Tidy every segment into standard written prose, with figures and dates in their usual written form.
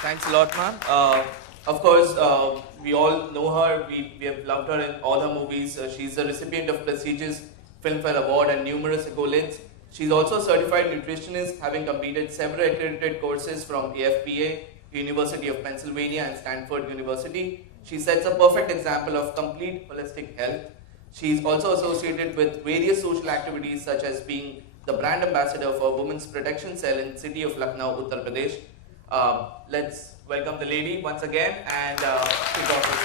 Thanks a lot, ma'am. Of course, we all know her. We have loved her in all her movies. She's a recipient of prestigious Filmfare Award and numerous accolades. She's also a certified nutritionist, having completed several accredited courses from AFPA, University of Pennsylvania, and Stanford University. She sets a perfect example of complete holistic health. She's also associated with various social activities such as being the brand ambassador for Women's Protection Cell in city of Lucknow, Uttar Pradesh. Let's welcome the lady once again and kick off this.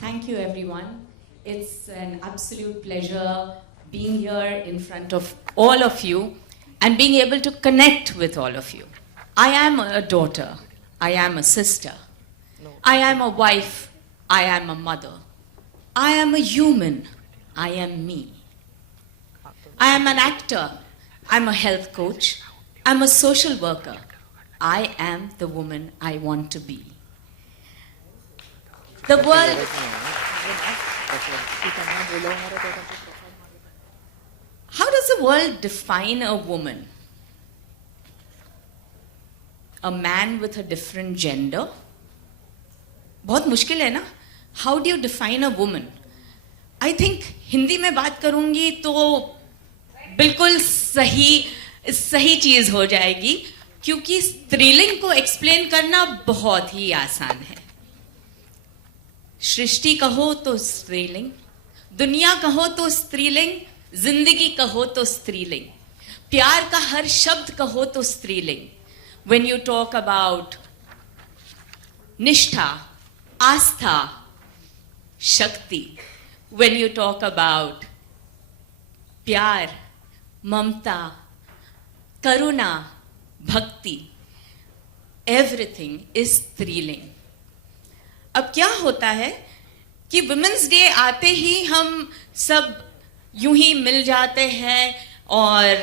Thank you, everyone. It's an absolute pleasure being here in front of all of you and being able to connect with all of you. I am a daughter. I am a sister. I am a wife. I am a mother. I am a human. I am me. I am an actor. I'm a health coach. I'm a social worker. I am the woman I want to be. The world... How does the world define a woman? A man with a different gender? बहुत मुश्किल है ना? How do you define a woman? I think Hindi में बात करूंगी तो बिल्कुल सही चीज हो जाएगी क्योंकि स्त्रीलिंग को एक्सप्लेन करना बहुत ही आसान है. सृष्टि कहो तो स्त्रीलिंग, दुनिया कहो तो स्त्रीलिंग, जिंदगी कहो तो स्त्रीलिंग, प्यार का हर शब्द कहो तो स्त्रीलिंग. When you talk about निष्ठा, आस्था, शक्ति, when you talk about प्यार, ममता, करुणा, भक्ति, everything is स्त्रीलिंग. अब क्या होता है कि वुमेन्स डे आते ही हम सब यूं ही मिल जाते हैं और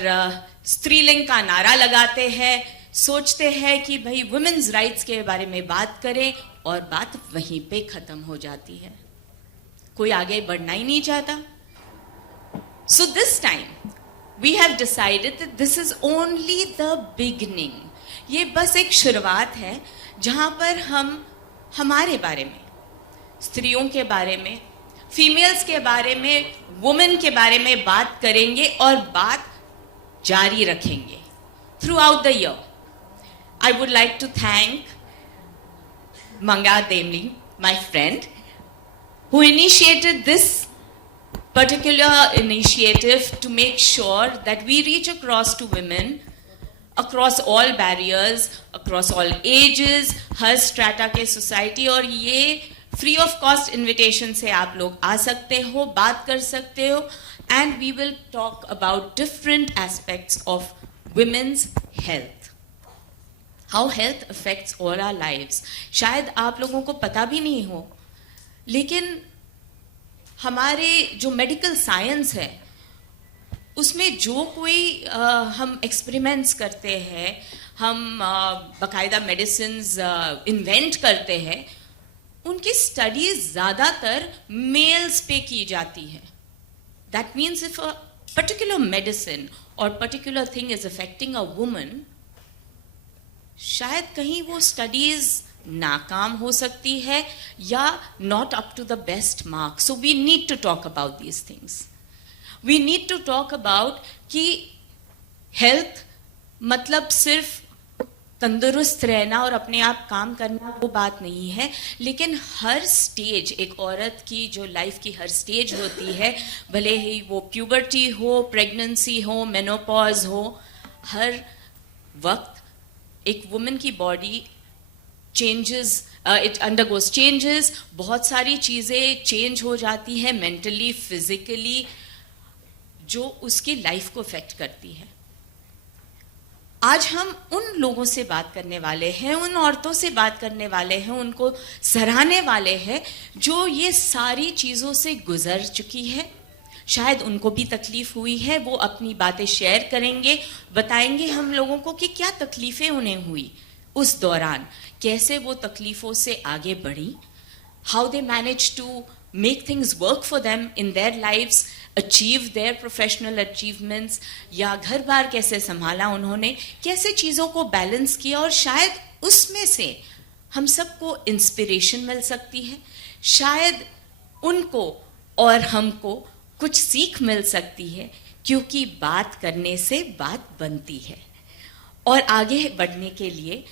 स्त्रीलिंग का नारा लगाते हैं, सोचते हैं कि भाई वुमेन्स राइट्स के बारे में बात करें और बात वहीं पे खत्म हो जाती है. कोई आगे बढ़ना ही नहीं चाहता. So this time we have decided that this is only the beginning. ये बस एक शुरुआत है जहां पर हम हमारे बारे में, स्त्रियों के बारे में, फीमेल्स के बारे में, वुमेन के बारे में बात करेंगे और बात जारी रखेंगे through out the year. I would like to thank Manga Demli, my friend, who initiated this particular initiative to make sure that we reach across to women across all barriers, across all ages, her strata के society. और ये free of cost invitation से आप लोग आ सकते हो, बात कर सकते हो, and we will talk about different aspects of women's health. How health affects all our lives. शायद आप लोगों को पता भी नहीं हो, लेकिन हमारे जो मेडिकल साइंस है उसमें जो कोई हम एक्सपेरिमेंट्स करते हैं, हम बाकायदा मेडिसिन्स इन्वेंट करते हैं, उनकी स्टडीज ज़्यादातर मेल्स पे की जाती है. That means if a particular medicine और particular thing is affecting a woman, शायद कहीं वो स्टडीज नाकाम हो सकती है या not up to the best mark. So we need to talk about these things. We need to talk about कि health मतलब सिर्फ तंदुरुस्त रहना और अपने आप काम करना वो बात नहीं है, लेकिन हर स्टेज, एक औरत की जो लाइफ की हर स्टेज होती है, भले ही वो प्यूबर्टी हो, प्रेगनेंसी हो, मेनोपॉज हो, हर वक्त एक वुमेन की body changes, it undergoes changes. बहुत सारी चीज़ें चेंज हो जाती है मेंटली, फिजिकली, जो उसकी लाइफ को अफेक्ट करती है. आज हम उन लोगों से बात करने वाले हैं, उन औरतों से बात करने वाले हैं, उनको सराहने वाले हैं जो ये सारी चीज़ों से गुजर चुकी है. शायद उनको भी तकलीफ हुई है, वो अपनी बातें शेयर करेंगे, बताएंगे हम लोगों को कि क्या तकलीफ़ें उन्हें हुई उस दौरान, कैसे वो तकलीफ़ों से आगे बढ़ी, how they manage to make things work for them in their lives, achieve their professional achievements, या घर बार कैसे संभाला उन्होंने, कैसे चीज़ों को बैलेंस किया, और शायद उसमें से हम सबको इंस्पिरेशन मिल सकती है, शायद उनको और हमको कुछ सीख मिल सकती है, क्योंकि बात करने से बात बनती है। और आगे बढ़ने के लिए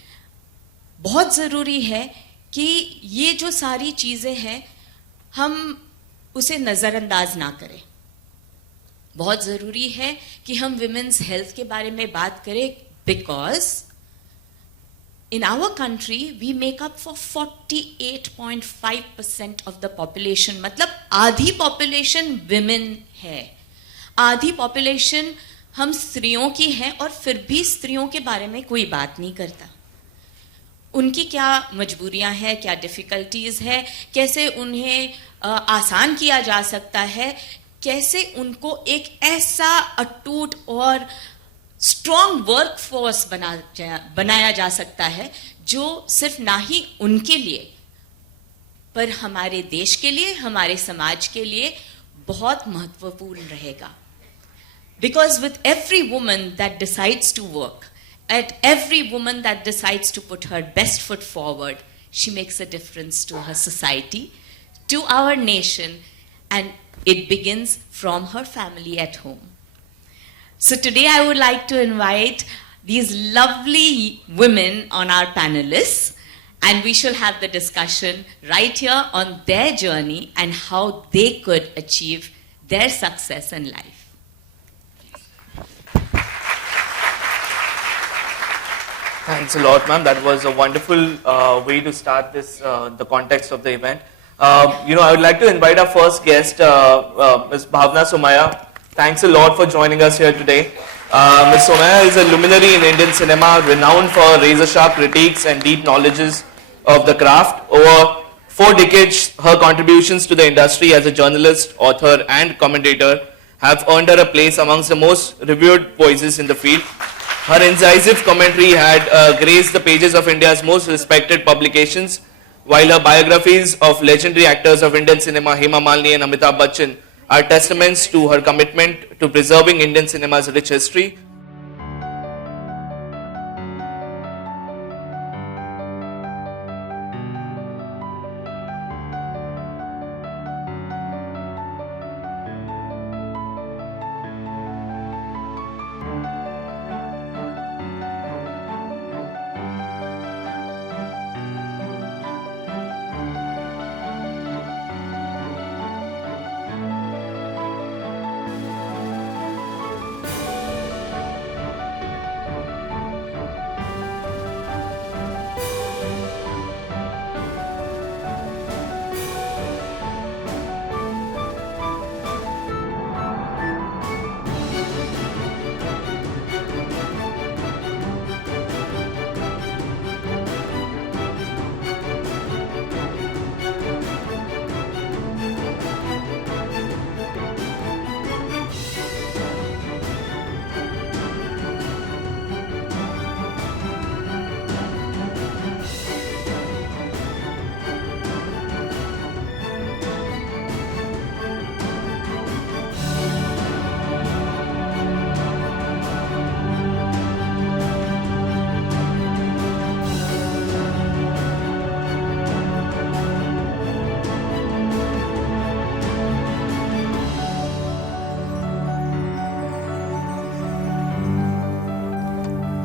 बहुत ज़रूरी है कि ये जो सारी चीज़ें हैं हम उसे नज़रअंदाज ना करें। बहुत ज़रूरी है कि हम विमेंस हेल्थ के बारे में बात करें, because in our country we make up for 48.5% of the population, मतलब आधी population women है, आधी population हम स्त्रियों की है, और फिर भी स्त्रियों के बारे में कोई बात नहीं करता। उनकी क्या मजबूरियां हैं, क्या डिफ़िकल्टीज़ है, कैसे उन्हें आसान किया जा सकता है, कैसे उनको एक ऐसा अटूट और स्ट्रॉन्ग वर्क फोर्स बनाया जा सकता है जो सिर्फ ना ही उनके लिए पर हमारे देश के लिए, हमारे समाज के लिए बहुत महत्वपूर्ण रहेगा। Because with every woman that decides to work, at every woman that decides to put her best foot forward, she makes a difference to her society, to our nation, and it begins from her family at home. So today I would like to invite these lovely women on our panelists, and we shall have the discussion right here on their journey and how they could achieve their success in life. Thanks a lot, ma'am. That was a wonderful way to start this, the context of the event. I would like to invite our first guest, Ms. Bhavna Somaya. Thanks a lot for joining us here today. Ms. Somaya is a luminary in Indian cinema, renowned for razor-sharp critiques and deep knowledges of the craft. Over 4 decades, her contributions to the industry as a journalist, author, and commentator have earned her a place amongst the most revered voices in the field. Her incisive commentary had graced the pages of India's most respected publications, while her biographies of legendary actors of Indian cinema, Hema Malini and Amitabh Bachchan, are testaments to her commitment to preserving Indian cinema's rich history.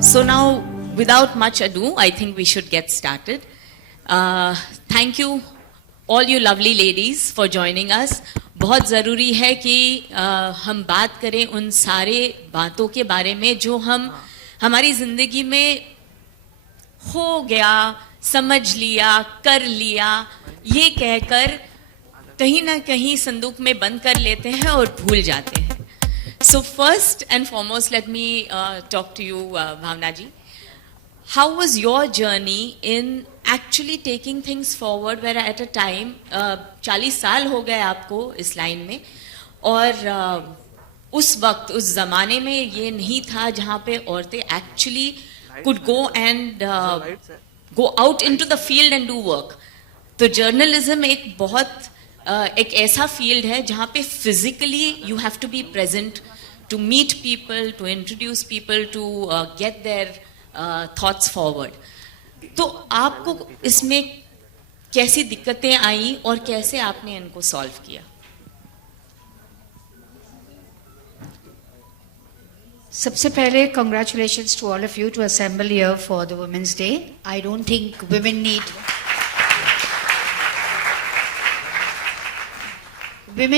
So now, without much ado, I think we should get started. Thank you, all you lovely ladies, for joining us. बहुत ज़रूरी है कि हम बात करें उन सारे बातों के बारे में जो हम हमारी ज़िंदगी में हो गया, समझ लिया, कर लिया, ये कहकर कहीं ना कहीं संदूक में बंद कर लेते हैं और भूल जाते हैं. So first and foremost, let me talk to you, Bhavna ji. How was your journey in actually taking things forward where at a time 40 साल हो गए आपको इस लाइन में, और उस वक्त उस ज़माने में ये नहीं था जहाँ पे औरतें actually could go and go out into the field and do work. तो जर्नलिज्म एक बहुत एक ऐसा फील्ड है जहाँ पे physically you have to be present to meet people, to introduce people, to get their thoughts forward. तो आपको इसमें कैसी दिक्कतें आई और कैसे आपने इनको सॉल्व किया? सबसे पहले congratulations to all of you to assemble here for the Women's Day. I don't think women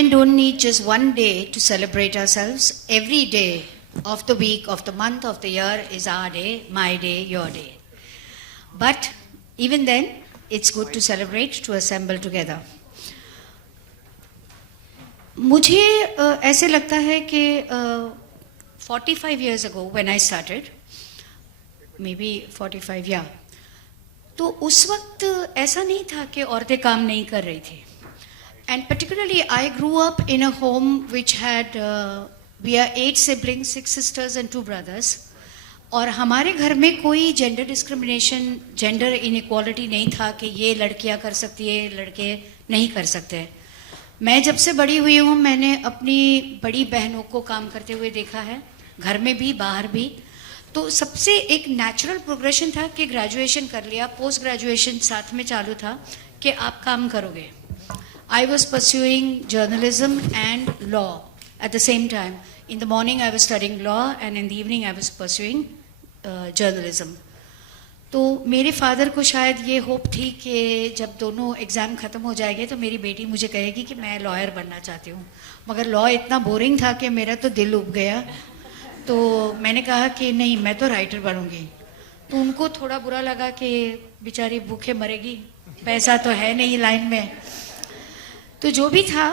don't need just one day to celebrate ourselves. Every day of the week, of the month, of the year is our day, my day, your day. But even then, it's good to celebrate, to assemble together. मुझे ऐसे लगता है कि 45 years ago when I started, maybe 45, yeah, तो उस वक्त ऐसा नहीं था कि औरतें काम नहीं कर रही थी. And particularly I grew up in a home which had, we are 8 siblings, 6 sisters and 2 brothers. और हमारे घर में कोई जेंडर डिस्क्रिमिनेशन, जेंडर इनइक्वालिटी नहीं था कि ये लड़कियां कर सकती है, लड़के नहीं कर सकते. मैं जब से बड़ी हुई हूँ मैंने अपनी बड़ी बहनों को काम करते हुए देखा है, घर में भी बाहर भी. तो सबसे एक नेचुरल प्रोग्रेशन था कि ग्रेजुएशन कर लिया, पोस्ट ग्रेजुएशन साथ में चालू था कि आप काम करोगे. I was pursuing journalism and law at the same time. In the morning I was studying law and in the evening I was pursuing journalism. तो मेरे फादर को शायद ये होप थी कि जब दोनों एग्ज़ाम ख़त्म हो जाएंगे तो मेरी बेटी मुझे कहेगी कि मैं लॉयर बनना चाहती हूँ. मगर लॉ इतना बोरिंग था कि मेरा तो दिल उब गया. तो मैंने कहा कि नहीं, मैं तो राइटर बनूँगी. तो उनको थोड़ा बुरा लगा कि बेचारी भूखे मरेगी, पैसा तो है नहीं लाइन में. तो जो भी था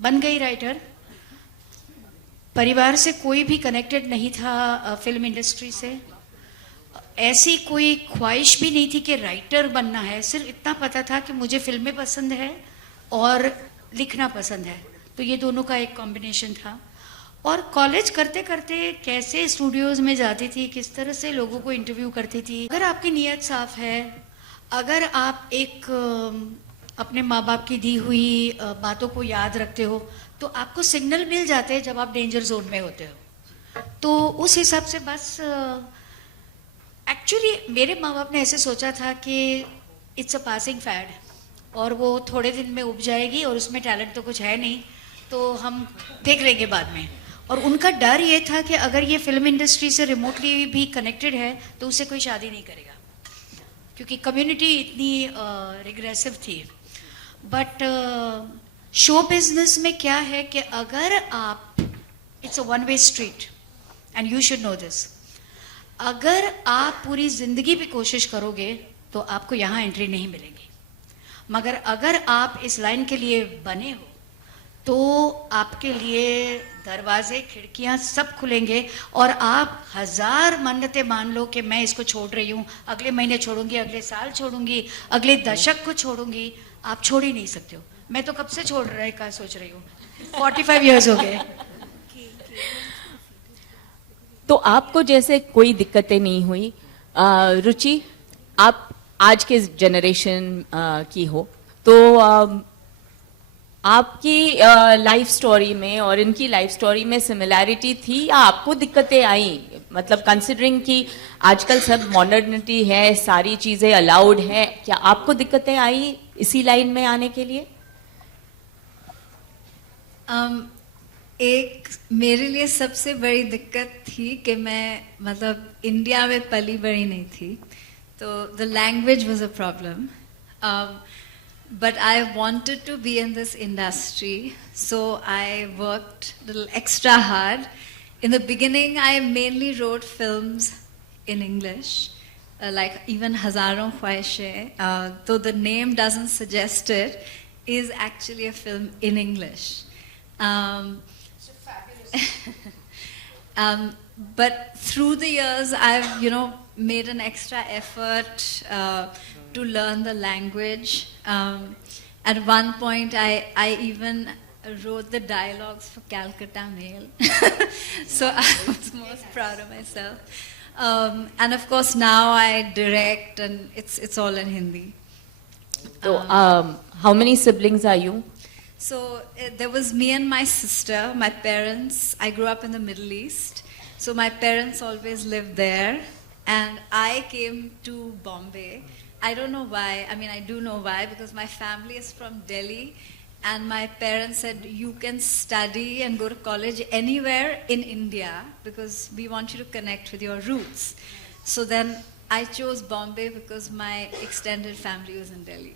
बन गई राइटर. परिवार से कोई भी कनेक्टेड नहीं था फिल्म इंडस्ट्री से. ऐसी कोई ख्वाहिश भी नहीं थी कि राइटर बनना है. सिर्फ इतना पता था कि मुझे फिल्में पसंद है और लिखना पसंद है. तो ये दोनों का एक कॉम्बिनेशन था. और कॉलेज करते करते कैसे स्टूडियोज़ में जाती थी, किस तरह से लोगों को इंटरव्यू करती थी. अगर आपकी नीयत साफ है, अगर आप एक अपने माँ बाप की दी हुई बातों को याद रखते हो, तो आपको सिग्नल मिल जाते हैं जब आप डेंजर जोन में होते हो. तो उस हिसाब से बस एक्चुअली मेरे माँ बाप ने ऐसे सोचा था कि इट्स अ पासिंग फैड और वो थोड़े दिन में उब जाएगी और उसमें टैलेंट तो कुछ है नहीं, तो हम देख लेंगे बाद में. और उनका डर ये था कि अगर ये फिल्म इंडस्ट्री से रिमोटली भी कनेक्टेड है तो उससे कोई शादी नहीं करेगा, क्योंकि कम्युनिटी इतनी रिग्रेसिव थी. बट शो बिजनेस में क्या है कि अगर आप, it's a one way street and you should know this, अगर आप पूरी ज़िंदगी भी कोशिश करोगे तो आपको यहाँ एंट्री नहीं मिलेगी. मगर अगर आप इस लाइन के लिए बने हो तो आपके लिए दरवाजे, खिड़कियाँ सब खुलेंगे और आप 1000 मन्नतें मान लो कि मैं इसको छोड़ रही हूँ, अगले महीने छोड़ूंगी, अगले साल छोड़ूंगी, अगले दशक को छोड़ूंगी, आप छोड़ ही नहीं सकते हो. मैं तो कब से छोड़ रहे का सोच रही हूँ, 45 years हो गए. तो आपको जैसे कोई दिक्कतें नहीं हुई. रुचि, आप आज के जनरेशन की हो, तो आपकी लाइफ स्टोरी में और इनकी लाइफ स्टोरी में सिमिलैरिटी थी या आपको दिक्कतें आई? मतलब कंसिडरिंग कि आजकल सब मॉडर्निटी है, सारी चीज़ें अलाउड है, क्या आपको दिक्कतें आई इसी लाइन में आने के लिए? एक मेरे लिए सबसे बड़ी दिक्कत थी कि मैं मतलब इंडिया में पली बड़ी नहीं थी, तो the language was a problem. But I wanted to be in this industry, so I worked a little extra hard. In the beginning, I mainly wrote films in English, like even Hazaron Khwaishein, though the name doesn't suggest it, is actually a film in English. It's a fabulous but through the years, I've made an extra effort to learn the language. At one point, I even wrote the dialogues for Calcutta Mail. So I was most proud of myself. And of course, now I direct and it's all in Hindi. So, how many siblings are you? So there was me and my sister, my parents. I grew up in the Middle East. So my parents always lived there. And I came to Bombay. I don't know why. I mean, I do know why, because my family is from Delhi. And my parents said, you can study and go to college anywhere in India because we want you to connect with your roots. So then I chose Bombay because my extended family was in Delhi.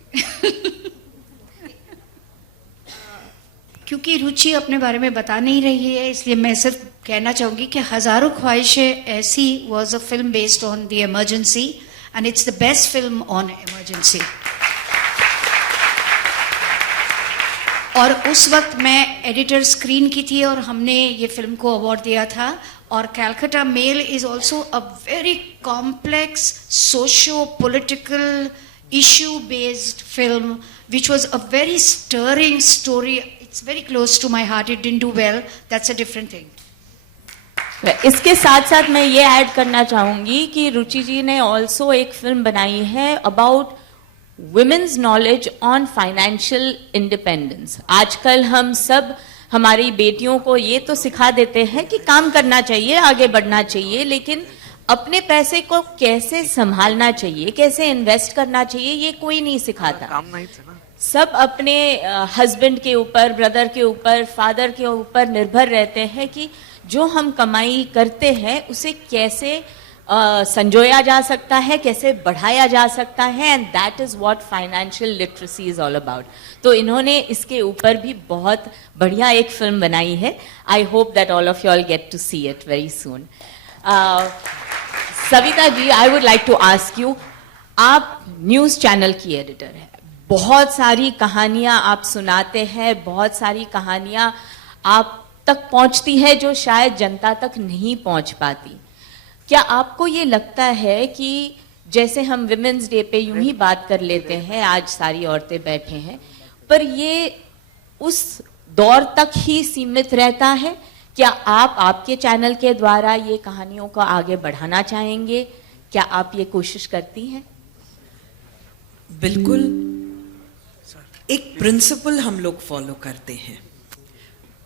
क्योंकि रुचि अपने बारे में बता नहीं रही है, इसलिए मैं सिर्फ कहना चाहूँगी कि हज़ारों ख्वाहिशें ऐसी was a film based on the emergency and it's the best film on emergency. और उस वक्त मैं एडिटर स्क्रीन की थी और हमने ये फिल्म को अवार्ड दिया था. और Calcutta mail is also a very complex socio political issue based film which was a very stirring story. It's very close to my heart. It didn't do well. That's a different thing. इसके साथ साथ मैं ये add करना चाहूँगी कि रुचि जी ने also एक फिल्म बनाई है about women's knowledge on financial independence. आजकल हम सब हमारी बेटियों को ये तो सिखा देते हैं कि काम करना चाहिए, आगे बढ़ना चाहिए, लेकिन अपने पैसे को कैसे संभालना चाहिए, कैसे इन्वेस्ट करना चाहिए, ये कोई नहीं सिखाता. सब अपने हस्बैंड के ऊपर, ब्रदर के ऊपर, फादर के ऊपर निर्भर रहते हैं कि जो हम कमाई करते हैं उसे कैसे संजोया जा सकता है, कैसे बढ़ाया जा सकता है, and that is what financial literacy is all about. तो इन्होंने इसके ऊपर भी बहुत बढ़िया एक फिल्म बनाई है. I hope that all of you all get to see it very soon. Savita ji, I would like to ask you, आप न्यूज चैनल की एडिटर हैं, बहुत सारी कहानियां आप सुनाते हैं, बहुत सारी कहानियां आप तक पहुंचती है जो शायद जनता तक नहीं पहुंच पाती. क्या आपको ये लगता है कि जैसे हम विमेंस डे पे यूं ही बात कर लेते हैं, आज सारी औरतें बैठे हैं, पर ये उस दौर तक ही सीमित रहता है? क्या आप आपके चैनल के द्वारा ये कहानियों को आगे बढ़ाना चाहेंगे? क्या आप ये कोशिश करती हैं? बिल्कुल. एक प्रिंसिपल हम लोग फॉलो करते हैं,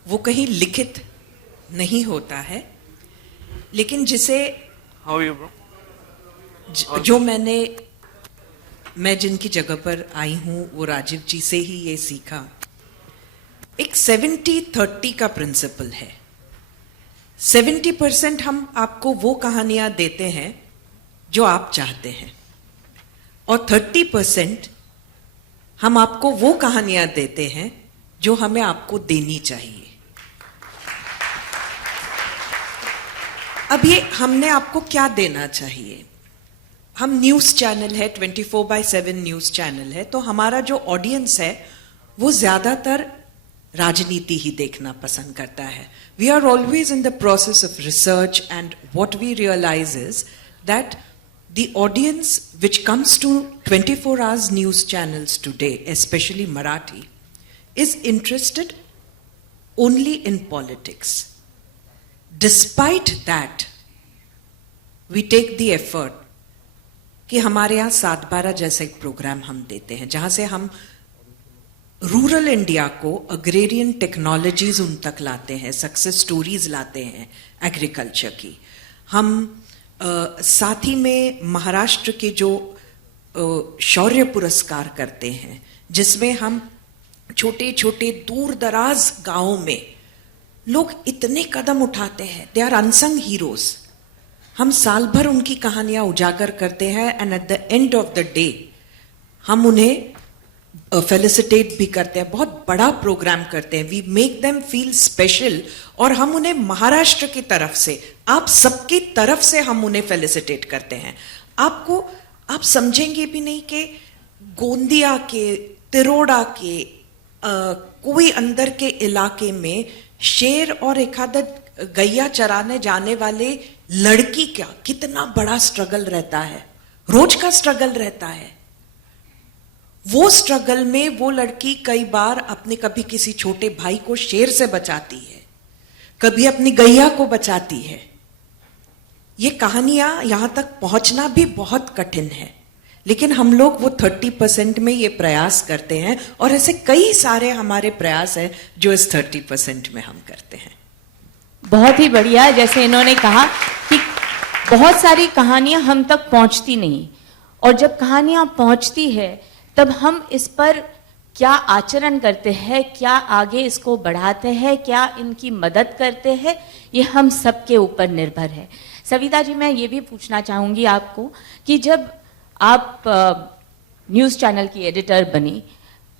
वो कहीं लिखित नहीं होता है, लेकिन जिसे जो मैं जिनकी जगह पर आई हूं वो राजीव जी से ही ये सीखा. एक 70-30 का प्रिंसिपल है. 70% हम आपको वो कहानियां देते हैं जो आप चाहते हैं, और 30% हम आपको वो कहानियां देते हैं जो हमें आपको देनी चाहिए. अब ये हमने आपको क्या देना चाहिए? हम न्यूज चैनल है, 24/7 न्यूज चैनल है, तो हमारा जो ऑडियंस है वो ज्यादातर राजनीति ही देखना पसंद करता है. We are always in the process of research, and what we realise is that the audience which comes to 24 hours news channels today, especially Marathi, is interested only in politics. Despite that, we take the effort कि हमारे यहाँ 7/12 जैसा एक programme हम देते हैं जहां से हम रूरल इंडिया को अग्रेरियन टेक्नोलॉजीज उन तक लाते हैं, सक्सेस स्टोरीज लाते हैं एग्रीकल्चर की. हम साथ ही में महाराष्ट्र के जो शौर्य पुरस्कार करते हैं, जिसमें हम छोटे छोटे दूर दराज गांवों में लोग इतने कदम उठाते हैं, दे आर अनसंग हीरोज. हम साल भर उनकी कहानियां उजागर करते हैं, and at the end of the day हम उन्हें फेलिसिटेट भी करते हैं. बहुत बड़ा प्रोग्राम करते हैं. We make them feel special, और हम उन्हें महाराष्ट्र की तरफ से, आप सबकी तरफ से हम उन्हें फेलिसिटेट करते हैं. आप समझेंगे भी नहीं कि गोंदिया के, तिरोड़ा के कोई अंदर के इलाके में शेर और एक आध गैया चराने जाने वाले लड़की का कितना बड़ा स्ट्रगल रहता है, रोज का स्ट्रगल रहता है. वो स्ट्रगल में वो लड़की कई बार अपने कभी किसी छोटे भाई को शेर से बचाती है, कभी अपनी गैया को बचाती है. ये कहानियां यहां तक पहुंचना भी बहुत कठिन है, लेकिन हम लोग वो 30% में ये प्रयास करते हैं, और ऐसे कई सारे हमारे प्रयास हैं जो इस 30% में हम करते हैं। बहुत ही बढ़िया। जैसे इन्होंने कहा कि बहुत सारी कहानियां हम तक पहुंचती नहीं, और जब कहानियां पहुंचती है तब हम इस पर क्या आचरण करते हैं, क्या आगे इसको बढ़ाते हैं, क्या इनकी मदद करते हैं, ये हम सबके ऊपर निर्भर है। सविता जी, मैं ये भी पूछना चाहूंगी आपको कि जब आप न्यूज़ चैनल की एडिटर बनी,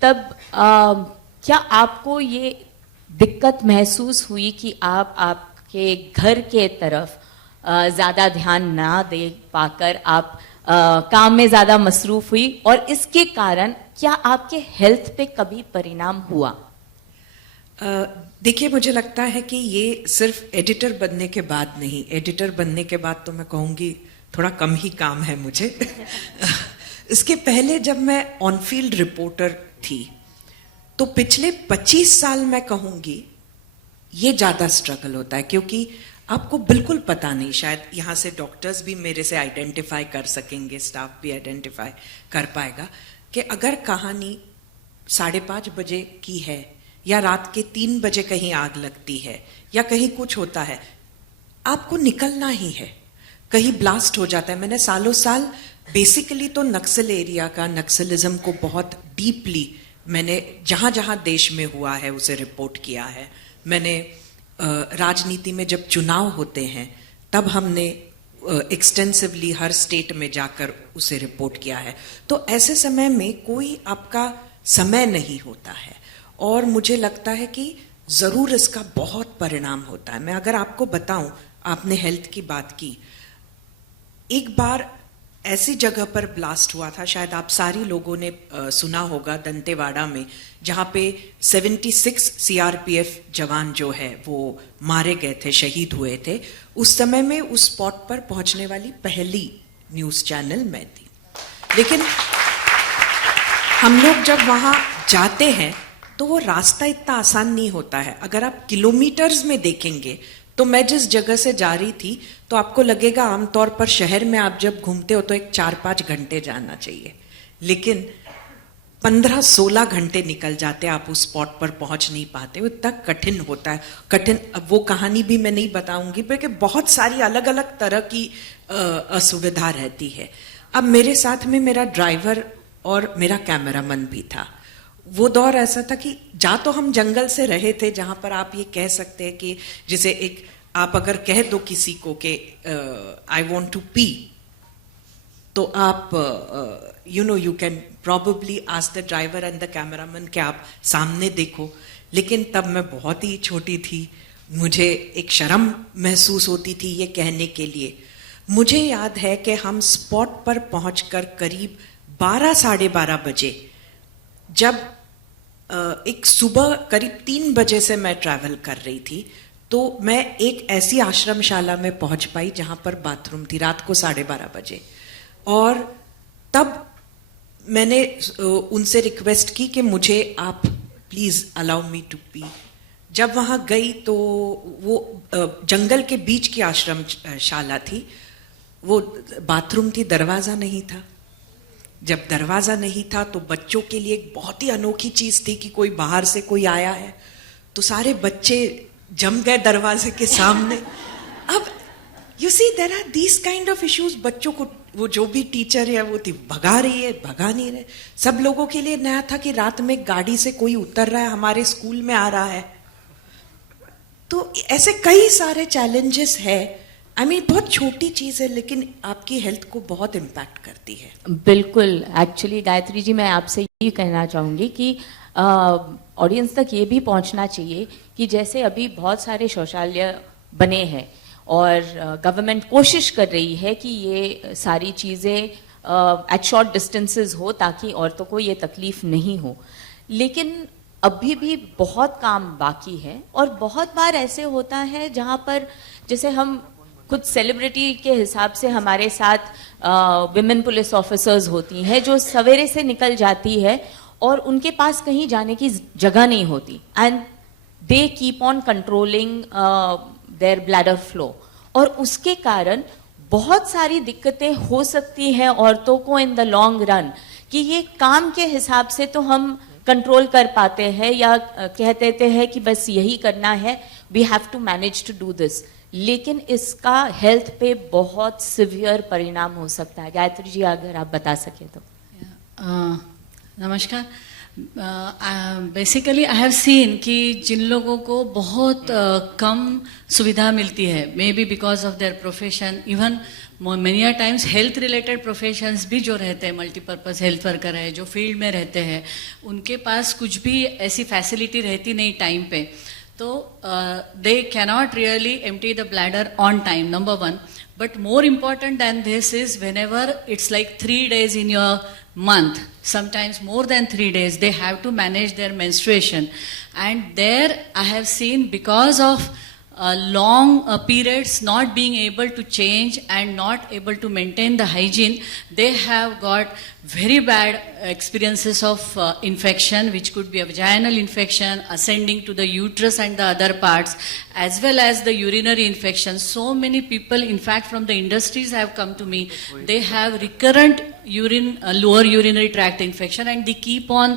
तब क्या आपको ये दिक्कत महसूस हुई कि आप आपके घर के तरफ ज़्यादा ध्यान ना दे पाकर आप काम में ज़्यादा मसरूफ हुई, और इसके कारण क्या आपके हेल्थ पे कभी परिणाम हुआ? देखिए, मुझे लगता है कि ये सिर्फ एडिटर बनने के बाद नहीं, एडिटर बनने के बाद तो मैं कहूँगी थोड़ा कम ही काम है मुझे। इसके पहले जब मैं ऑन फील्ड रिपोर्टर थी, तो पिछले 25 साल मैं कहूँगी ये ज़्यादा स्ट्रगल होता है, क्योंकि आपको बिल्कुल पता नहीं, शायद यहाँ से डॉक्टर्स भी मेरे से आइडेंटिफाई कर सकेंगे, स्टाफ भी आइडेंटिफाई कर पाएगा, कि अगर कहानी 5:30 बजे की है या रात के 3 बजे कहीं आग लगती है या कहीं कुछ होता है, आपको निकलना ही है, कहीं ब्लास्ट हो जाता है। मैंने सालों साल बेसिकली तो नक्सल एरिया का, नक्सलिज्म को बहुत डीपली मैंने जहाँ जहाँ देश में हुआ है उसे रिपोर्ट किया है। मैंने राजनीति में जब चुनाव होते हैं तब हमने एक्सटेंसिवली हर स्टेट में जाकर उसे रिपोर्ट किया है। तो ऐसे समय में कोई आपका समय नहीं होता है, और मुझे लगता है कि ज़रूर इसका बहुत परिणाम होता है। मैं अगर आपको बताऊं, आपने हेल्थ की बात की, एक बार ऐसी जगह पर ब्लास्ट हुआ था, शायद आप सारी लोगों ने सुना होगा, दंतेवाड़ा में, जहाँ पे 76 सीआरपीएफ जवान जो है वो मारे गए थे, शहीद हुए थे। उस समय में उस स्पॉट पर पहुंचने वाली पहली न्यूज़ चैनल मैं थी। लेकिन हम लोग जब वहाँ जाते हैं तो वो रास्ता इतना आसान नहीं होता है। अगर आप किलोमीटर्स में देखेंगे तो मैं जिस जगह से जा रही थी, तो आपको लगेगा आमतौर पर शहर में आप जब घूमते हो तो एक 4-5 घंटे जाना चाहिए, लेकिन 15-16 घंटे निकल जाते, आप उस स्पॉट पर पहुंच नहीं पाते। वो इतना कठिन होता है, कठिन। अब वो कहानी भी मैं नहीं बताऊंगी, क्योंकि बहुत सारी अलग अलग तरह की असुविधा रहती है। अब मेरे साथ में मेरा ड्राइवर और मेरा कैमरामैन भी था। वो दौर ऐसा था कि जा तो हम जंगल से रहे थे, जहां पर आप ये कह सकते हैं कि जैसे एक आप अगर कह दो किसी को कि आई वॉन्ट टू पी, तो आप you can probably ask the driver and the cameraman कि आप सामने देखो। लेकिन तब मैं बहुत ही छोटी थी, मुझे एक शर्म महसूस होती थी ये कहने के लिए। मुझे याद है कि हम स्पॉट पर पहुंचकर करीब 12-12:30 बजे, जब एक सुबह करीब 3 बजे से मैं ट्रैवल कर रही थी, तो मैं एक ऐसी आश्रमशाला में पहुंच पाई जहां पर बाथरूम थी, रात को 12:30 बजे। और तब मैंने उनसे रिक्वेस्ट की कि मुझे आप please allow me to pee. जब वहां गई तो वो जंगल के बीच की आश्रमशाला थी, वो बाथरूम थी, दरवाजा नहीं था। जब दरवाजा नहीं था तो बच्चों के लिए एक बहुत ही अनोखी चीज थी कि कोई बाहर से कोई आया है, तो सारे बच्चे जम गए दरवाजे के सामने। अब you see there are these kind of issues. बच्चों को वो जो भी टीचर है वो थी भगा रही है, भगा नहीं रहे। सब लोगों के लिए नया था कि रात में गाड़ी से कोई उतर रहा है, हमारे स्कूल में आ रहा है। तो ऐसे कई सारे चैलेंजेस है। आई मीन बहुत छोटी चीज है, लेकिन आपकी हेल्थ को बहुत इम्पैक्ट करती है। बिल्कुल। एक्चुअली गायत्री जी, मैं आपसे यही कहना चाहूँगी कि ऑडियंस तक ये भी पहुँचना चाहिए कि जैसे अभी बहुत सारे शौचालय बने हैं और गवर्नमेंट कोशिश कर रही है कि ये सारी चीज़ें एट शॉर्ट डिस्टेंसेस हो ताकि औरतों को ये तकलीफ नहीं हो, लेकिन अभी भी बहुत काम बाकी है। और बहुत बार ऐसे होता है जहाँ पर जैसे हम खुद सेलिब्रिटी के हिसाब से हमारे साथ विमेन पुलिस ऑफिसर्स होती हैं जो सवेरे से निकल जाती है और उनके पास कहीं जाने की जगह नहीं होती, and they keep on controlling their bladder flow, और उसके कारण बहुत सारी दिक्कतें हो सकती हैं औरतों को इन द लॉन्ग रन, कि ये काम के हिसाब से तो हम कंट्रोल कर पाते हैं या कह देते हैं कि बस यही करना है, we have to manage to do this, लेकिन इसका हेल्थ पे बहुत सिवियर परिणाम हो सकता है। गायत्री जी अगर आप बता सके तो। नमस्कार। बेसिकली आई हैव सीन कि जिन लोगों को बहुत कम सुविधा मिलती है, may be because of their profession, even many times health related professions भी जो रहते हैं, मल्टीपर्पज हेल्थ वर्कर है जो फील्ड में रहते हैं, उनके पास कुछ भी ऐसी फैसिलिटी रहती नहीं टाइम पे, तो they cannot really empty the bladder on time, number one. But more important than this is whenever it's like 3 days in your month, sometimes more than 3 days, they have to manage their menstruation. And there I have seen, because of long periods not being able to change and not able to maintain the hygiene, they have got very bad experiences of infection, which could be a vaginal infection ascending to the uterus and the other parts, as well as the urinary infection. So many people, in fact from the industries, have come to me. They have recurrent lower urinary tract infection, and they keep on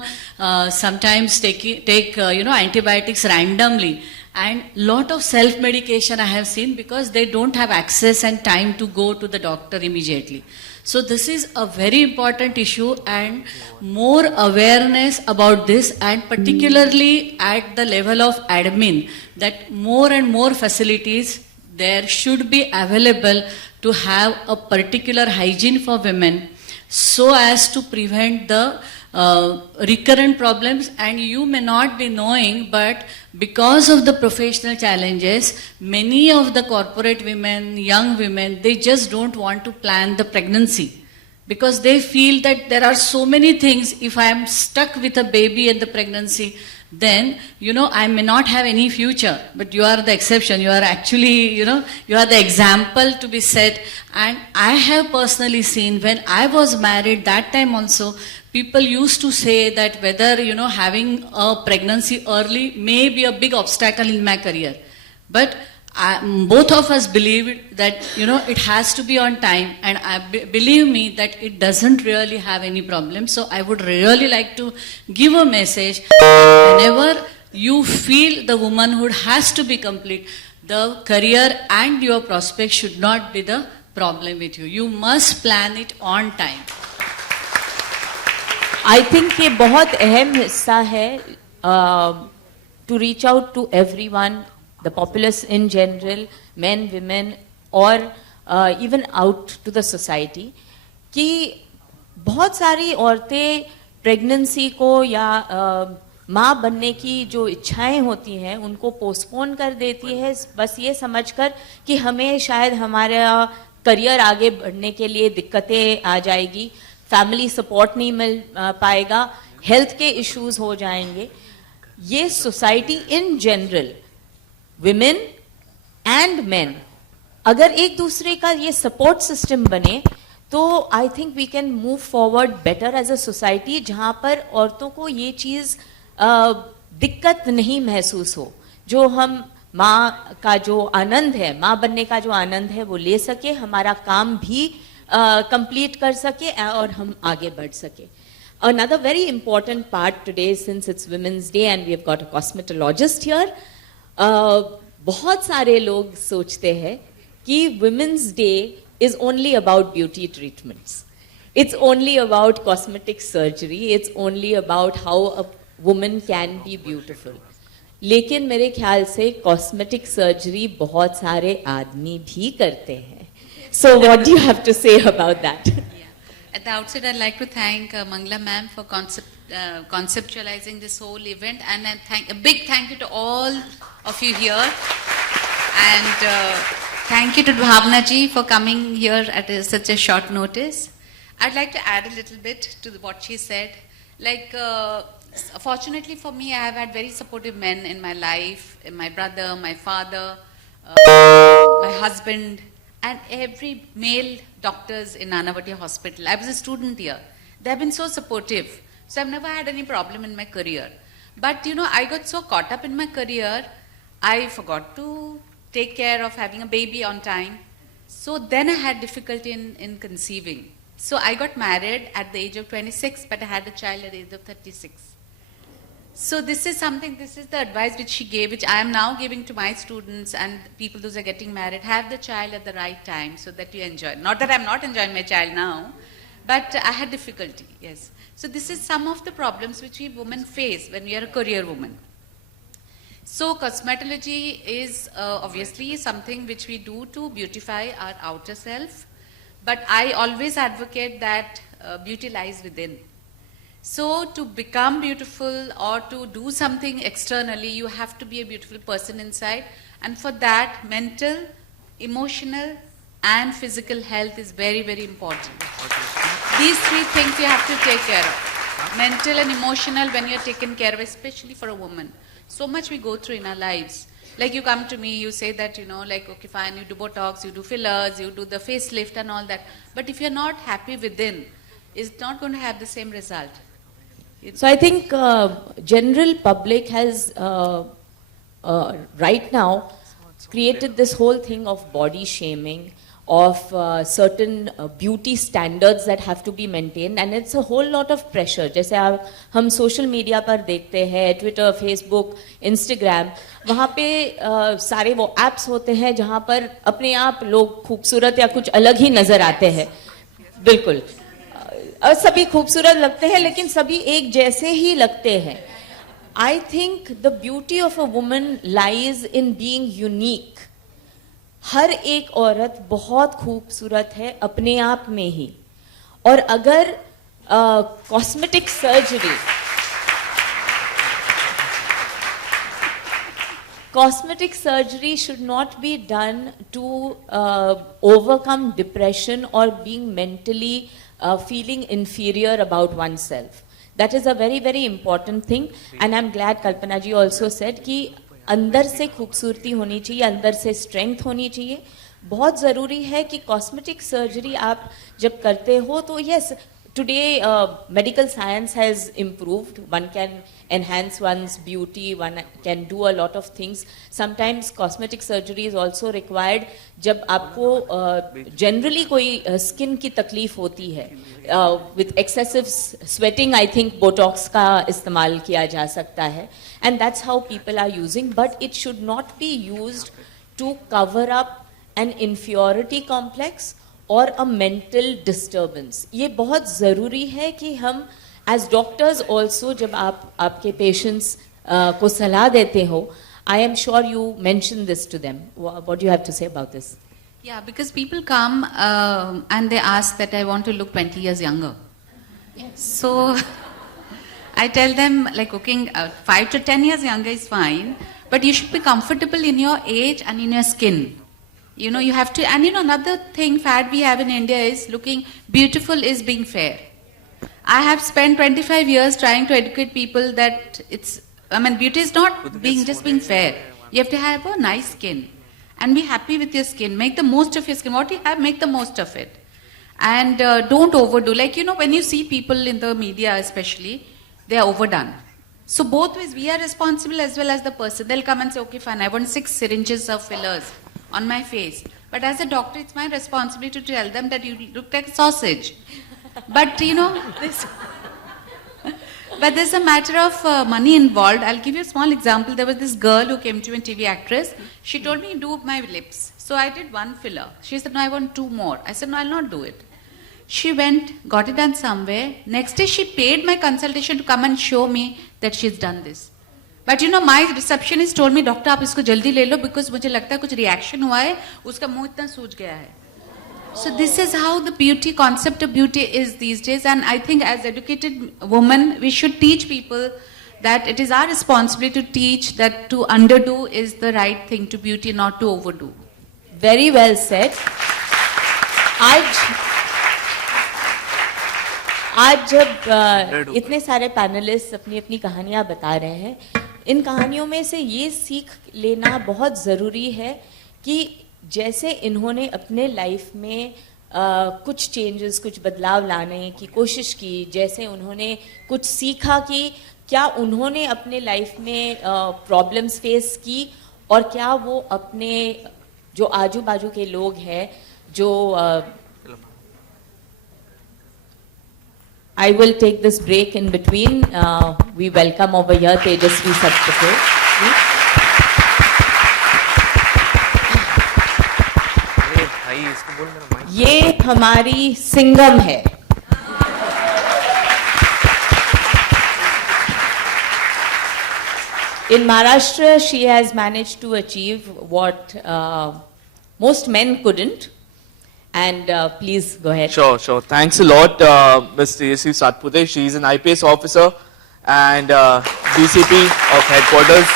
sometimes take antibiotics randomly. And lot of self-medication I have seen, because they don't have access and time to go to the doctor immediately. So this is a very important issue, and more awareness about this, and particularly at the level of admin, that more and more facilities there should be available to have a particular hygiene for women, so as to prevent the recurrent problems. And you may not be knowing, but because of the professional challenges, many of the corporate women, young women, they just don't want to plan the pregnancy, because they feel that there are so many things. If I am stuck with a baby in the pregnancy, then I may not have any future. But you are the exception. You are actually, you are the example to be set. And I have personally seen, when I was married, that time also, people used to say that whether having a pregnancy early may be a big obstacle in my career, but both of us believed that it has to be on time, and believe me that it doesn't really have any problem. So I would really like to give a message: whenever you feel the womanhood has to be complete, the career and your prospects should not be the problem with you. You must plan it on time. I think ये बहुत अहम हिस्सा है to reach out to everyone, the populace in general, men, women, और even out to the society, कि बहुत सारी औरतें प्रेगनेंसी को या माँ बनने की जो इच्छाएं होती हैं उनको पोस्टपोन कर देती है, बस ये समझकर कि हमें शायद हमारा करियर आगे बढ़ने के लिए दिक्कतें आ जाएगी, फैमिली सपोर्ट नहीं मिल पाएगा, हेल्थ के इश्यूज हो जाएंगे. ये society in general, women and men, अगर एक दूसरे का ये सपोर्ट सिस्टम बने तो I think we can move forward better as a society, जहाँ पर औरतों को ये चीज़ दिक्कत नहीं महसूस हो, जो हम माँ का जो आनंद है, माँ बनने का जो आनंद है वो ले सके, हमारा काम भी कंप्लीट कर सके और हम आगे बढ़ सके. Another very important part today, since it's Women's Day and we have got a cosmetologist here, बहुत सारे लोग सोचते हैं कि Women's Day is only about beauty treatments. It's only about cosmetic surgery. It's only about how a woman can be beautiful. लेकिन मेरे ख्याल से cosmetic surgery बहुत सारे आदमी भी करते हैं. So what do you have to say about that? At the outset, I'd like to thank Mangla ma'am for conceptualizing this whole event, and a big thank you to all of you here, and thank you to Bhavna ji for coming here at such a short notice. I'd like to add a little bit to what she said. Like, fortunately for me, I have had very supportive men in my life, my brother, my father, my husband, and every male doctors in Nanavati Hospital. I was a student here. They have been so supportive. So I've never had any problem in my career. But I got so caught up in my career, I forgot to take care of having a baby on time. So then I had difficulty in conceiving. So I got married at the age of 26, but I had a child at the age of 36. So this is the advice which she gave, which I am now giving to my students and people those are getting married. Have the child at the right time so that you enjoy. Not that I'm not enjoying my child now, but I had difficulty, yes. So this is some of the problems which we women face when we are a career woman. So cosmetology is obviously something which we do to beautify our outer self, but I always advocate that beauty lies within. So to become beautiful or to do something externally, you have to be a beautiful person inside, and for that mental, emotional and physical health is very, very important. These three things you have to take care of. Mental and emotional when you're taken care of, especially for a woman. So much we go through in our lives. Like you come to me, you say that, like, okay, fine, you do Botox, you do fillers, you do the facelift and all that. But if you're not happy within, it's not going to have the same result. So I think general public has right now created this whole thing of body shaming, of certain beauty standards that have to be maintained, and it's a whole lot of pressure. जैसे हम social media पर देखते हैं, Twitter, Facebook, Instagram, वहाँ पे सारे वो apps होते हैं जहाँ पर अपने आप लोग खूबसूरत या कुछ अलग ही नजर आते हैं. बिल्कुल सभी खूबसूरत लगते हैं लेकिन सभी एक जैसे ही लगते हैं. I think the beauty of a woman lies in being unique. हर एक औरत बहुत खूबसूरत है अपने आप में ही, और अगर cosmetic surgery should not be done to overcome depression or being mentally feeling inferior about oneself. That is a very, very important thing, and I'm glad Kalpana ji also said कि अंदर से खूबसूरती होनी चाहिए, अंदर से स्ट्रेंथ होनी चाहिए. बहुत ज़रूरी है कि कॉस्मेटिक सर्जरी आप जब करते हो तो yes, today medical science has improved. One can enhance one's beauty, one can do a lot of things. Sometimes cosmetic surgery is also required जब आपको generally कोई skin की तकलीफ होती है. With excessive sweating, I think Botox का इस्तेमाल किया जा सकता है, and that's how people are using, but it should not be used to cover up an inferiority complex or a mental disturbance. ये बहुत ज़रूरी है कि हम as doctors also जब आपके patients को सलाह देते हो, I am sure you mention this to them. What do you have to say about this? Yeah, because people come and they ask that I want to look 20 years younger. So I tell them, like, cooking 5 to 10 years younger is fine, but you should be comfortable in your age and in your skin. You have to, and another thing fad we have in India is looking beautiful is being fair. I have spent 25 years trying to educate people that beauty is not just being fair. You have to have a nice skin and be happy with your skin. Make the most of your skin. What you have, make the most of it. And don't overdo. Like, when you see people in the media especially, they are overdone. So both ways, we are responsible as well as the person. They'll come and say, okay, fine, I want 6 syringes of fillers on my face. But as a doctor, it's my responsibility to tell them that you look like a sausage. But, but there's a matter of money involved. I'll give you a small example. There was this girl who came to me, a TV actress. She told me, do my lips. So I did 1 filler. She said, no, I want 2 more. I said, no, I'll not do it. She went, got it done somewhere. Next day, she paid my consultation to come and show me that she's done this. But my receptionist told me, doctor, आप इसको जल्दी ले लो because मुझे लगता है कुछ reaction हुआ है, उसका मुंह इतना सूज गया है. So this is how the beauty, concept of beauty is these days, and I think as educated women, we should teach people that it is our responsibility to teach that to underdo is the right thing to beauty, not to overdo. Very well said. आज जब इतने सारे panelist अपनी अपनी कहानियां बता रहे हैं, इन कहानियों में से ये सीख लेना बहुत ज़रूरी है कि जैसे इन्होंने अपने लाइफ में कुछ चेंजेस, कुछ बदलाव लाने की कोशिश की, जैसे उन्होंने कुछ सीखा कि क्या उन्होंने अपने लाइफ में प्रॉब्लम्स फेस की और क्या वो अपने जो आजू बाजू के लोग हैं जो I will take this break in between. We welcome over here Tejasvi Satpathy. ये हमारी सिंगम है. In Maharashtra, she has managed to achieve what most men couldn't. And please go ahead. Sure. Thanks a lot, Ms. Tejasvi Satpathy. She is an IPS officer and DCP of headquarters.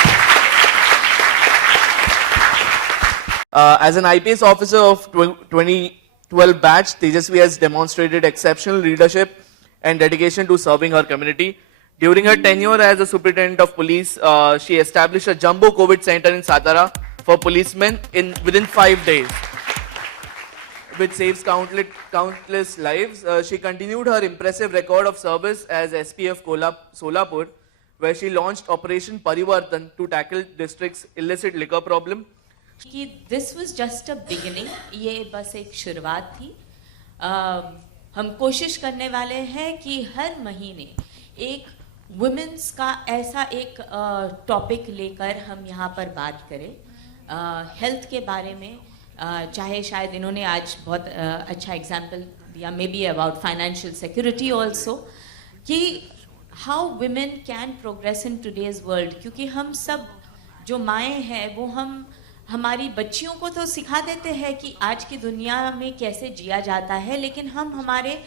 As an IPS officer of 2012 batch, Tejasvi has demonstrated exceptional leadership and dedication to serving her community. During her tenure as a superintendent of police, she established a jumbo COVID center in Satara for policemen within 5 days, which saves countless lives. She continued her impressive record of service as SP of Solapur, where she launched Operation Parivartan to tackle district's illicit liquor problem. कि this was just a beginning, ये बस एक शुरुआत थी. हम कोशिश करने वाले हैं कि हर महीने एक वुमेन्स का ऐसा एक टॉपिक लेकर हम यहाँ पर बात करें, हेल्थ के बारे में. चाहे शायद इन्होंने आज बहुत अच्छा एग्जाम्पल दिया, maybe about financial security also, कि how women can progress in today's world. क्योंकि हम सब जो माएँ हैं वो हम हमारी बच्चियों को तो सिखा देते हैं कि आज की दुनिया में कैसे जिया जाता है, लेकिन हम हमारे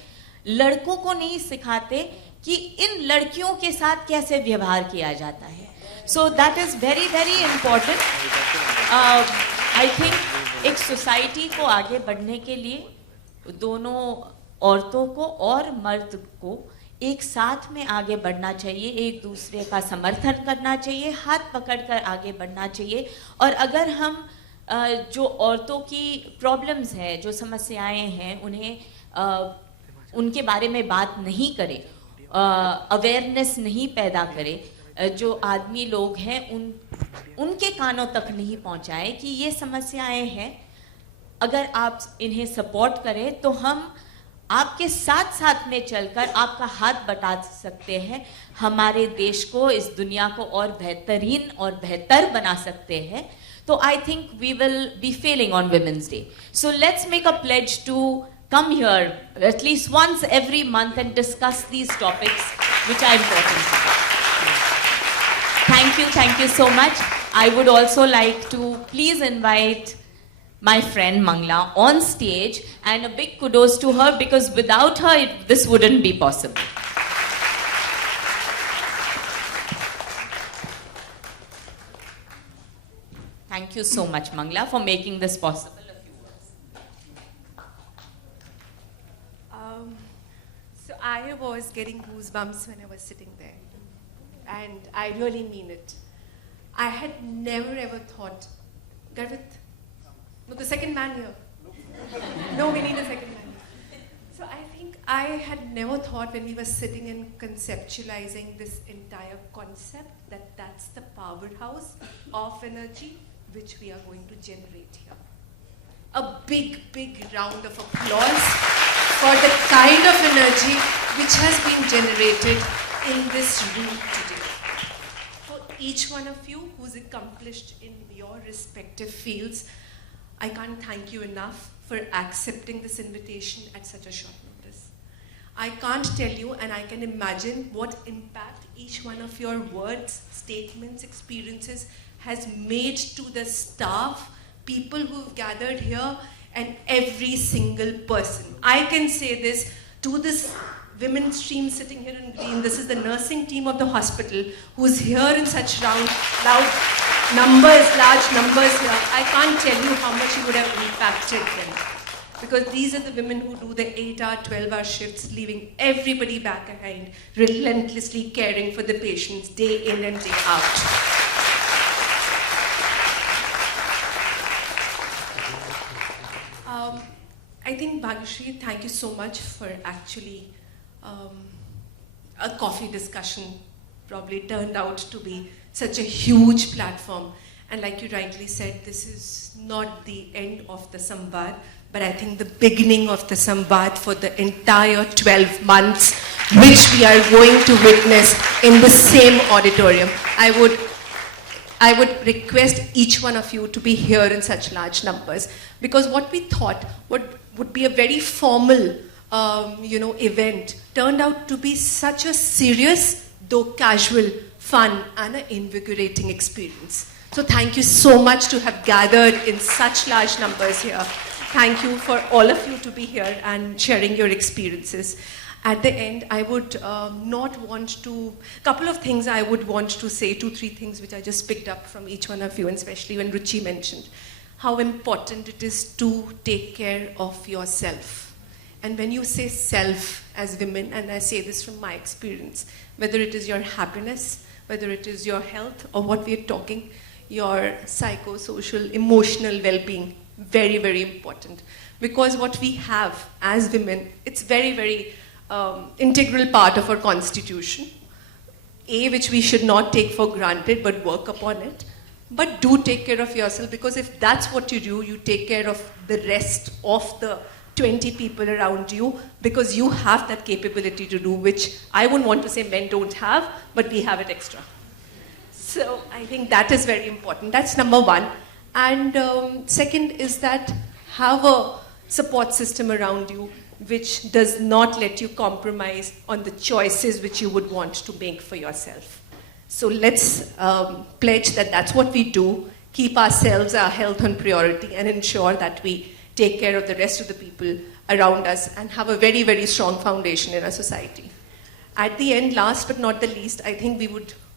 लड़कों को नहीं सिखाते कि इन लड़कियों के साथ कैसे व्यवहार किया जाता है. So that is very very important. I think एक सोसाइटी को आगे बढ़ने के लिए दोनों औरतों को और मर्द को एक साथ में आगे बढ़ना चाहिए, एक दूसरे का समर्थन करना चाहिए, हाथ पकड़कर आगे बढ़ना चाहिए. और अगर हम जो औरतों की प्रॉब्लम्स हैं, जो समस्याएं हैं, उन्हें उनके बारे में बात नहीं करें, अवेयरनेस नहीं पैदा करें, जो आदमी लोग हैं उनके कानों तक नहीं पहुंचाएं कि ये समस्याएं हैं. अगर आप इन्हें सपोर्ट करें तो हम आपके साथ साथ में चलकर आपका हाथ बटा सकते हैं, हमारे देश को, इस दुनिया को और बेहतरीन और बेहतर बना सकते हैं. तो I think we will be failing on Women's Day. So let's make a pledge to come here at least once every month and discuss these topics which are important to us. Thank you so much. I would also like to please invite my friend Mangla on stage, and a big kudos to her because without her this wouldn't be possible. Thank you so much, Mangla, for making this possible. So I was getting goosebumps when I was sitting there, and I really mean it. I had never ever thought, Garvit, no, the second man here. No, we need a second man. So I think I had never thought when we were sitting and conceptualizing this entire concept that that's the powerhouse of energy which we are going to generate here. A big, big round of applause for the kind of energy which has been generated in this room today. For each one of you who's accomplished in your respective fields, I can't thank you enough for accepting this invitation at such a short notice. I can't tell you, and I can imagine what impact each one of your words, statements, experiences has made to the staff, people who've gathered here, and every single person. I can say this to this women's team sitting here in green. This is the nursing team of the hospital who's here in such loud numbers, large numbers here. I can't tell you how much you would have impacted them. Because these are the women who do the 8-hour, 12-hour shifts, leaving everybody back behind, relentlessly caring for the patients day in and day out. I think, Bhagyashree, thank you so much for actually a coffee discussion probably turned out to be such a huge platform. And like you rightly said, this is not the end of the Samvad. but I think the beginning of the Samvad for the entire 12 months, which we are going to witness in the same auditorium. I would request each one of you to be here in such large numbers, because what we thought would be a very formal event turned out to be such a serious, though casual, fun and an invigorating experience. So thank you so much to have gathered in such large numbers here. Thank you for all of you to be here and sharing your experiences. At the end, I would couple of things I would want to say, 2-3 things which I just picked up from each one of you, and especially when Ruchi mentioned how important it is to take care of yourself. And when you say self as women, and I say this from my experience, whether it is your happiness, whether it is your health, or what we're talking, your psychosocial, emotional well-being, very, very important. Because what we have as women, it's very, very integral part of our constitution, which we should not take for granted, but work upon it. But do take care of yourself, because if that's what you do, you take care of the rest of the 20 people around you, because you have that capability to do, which I wouldn't want to say men don't have, but we have it extra. So I think that is very important. That's number one. And second is that have a support system around you which does not let you compromise on the choices which you would want to make for yourself. So let's pledge that that's what we do, keep ourselves, our health on priority, and ensure that we take care of the rest of the people around us and have a very, very strong foundation in our society. At the end, last but not the least, I think